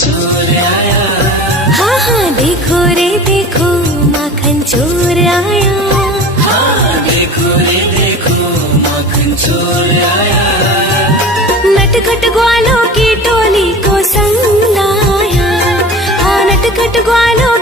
चोर आया। हाँ हाँ देखो रे देखो माखन चोर आया। हाँ देखो रे देखो माखन चोर आया। नटखट ग्वालों की टोली को संग लाया। हाँ नटखट ग्वालों